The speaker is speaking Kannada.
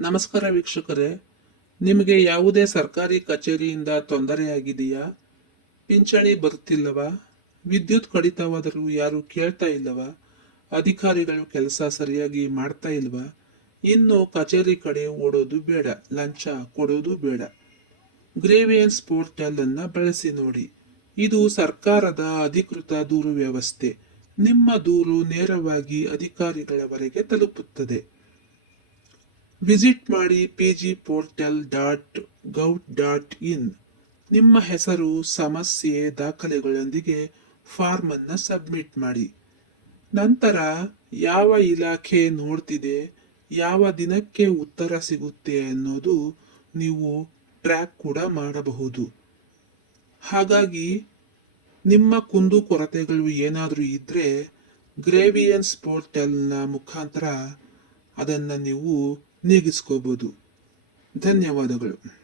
ನಮಸ್ಕಾರ ವೀಕ್ಷಕರೇ, ನಿಮಗೆ ಯಾವುದೇ ಸರ್ಕಾರಿ ಕಚೇರಿಯಿಂದ ತೊಂದರೆಯಾಗಿದೆಯಾ? ಪಿಂಚಣಿ ಬರುತ್ತಿಲ್ಲವಾ? ವಿದ್ಯುತ್ ಕಡಿತವಾದರೂ ಯಾರು ಕೇಳ್ತಾ ಇಲ್ಲವಾ? ಅಧಿಕಾರಿಗಳು ಕೆಲಸ ಸರಿಯಾಗಿ ಮಾಡ್ತಾ ಇಲ್ವಾ? ಇನ್ನು ಕಚೇರಿ ಕಡೆ ಓಡೋದು ಬೇಡ, ಲಂಚ ಕೊಡೋದು ಬೇಡ. ಗ್ರೇವಿಯನ್ಸ್ ಪೋರ್ಟಲ್ ಅನ್ನು ಬಳಸಿ ನೋಡಿ. ಇದು ಸರ್ಕಾರದ ಅಧಿಕೃತ ದೂರು ವ್ಯವಸ್ಥೆ. ನಿಮ್ಮ ದೂರು ನೇರವಾಗಿ ಅಧಿಕಾರಿಗಳವರೆಗೆ ತಲುಪುತ್ತದೆ. ವಿಸಿಟ್ ಮಾಡಿ P G portal dot gov dot in ನಿಮ್ಮ ಹೆಸರು, ಸಮಸ್ಯೆ, ದಾಖಲೆಗಳೊಂದಿಗೆ ಫಾರ್ಮನ್ನು ಸಬ್ಮಿಟ್ ಮಾಡಿ. ನಂತರ ಯಾವ ಇಲಾಖೆ ನೋಡ್ತಿದೆ, ಯಾವ ದಿನಕ್ಕೆ ಉತ್ತರ ಸಿಗುತ್ತೆ ಅನ್ನೋದು ನೀವು ಟ್ರ್ಯಾಕ್ ಕೂಡ ಮಾಡಬಹುದು. ಹಾಗಾಗಿ, ನಿಮ್ಮ ಕುಂದು ಕೊರತೆಗಳು ಏನಾದರೂ ಇದ್ದರೆ ಗ್ರೇವಿಯನ್ಸ್ ಪೋರ್ಟಲ್ನ ಮುಖಾಂತರ ಅದನ್ನು ನೀವು ನೀಗಿಸ್ಕೋಬೋದು. ಧನ್ಯವಾದಗಳು.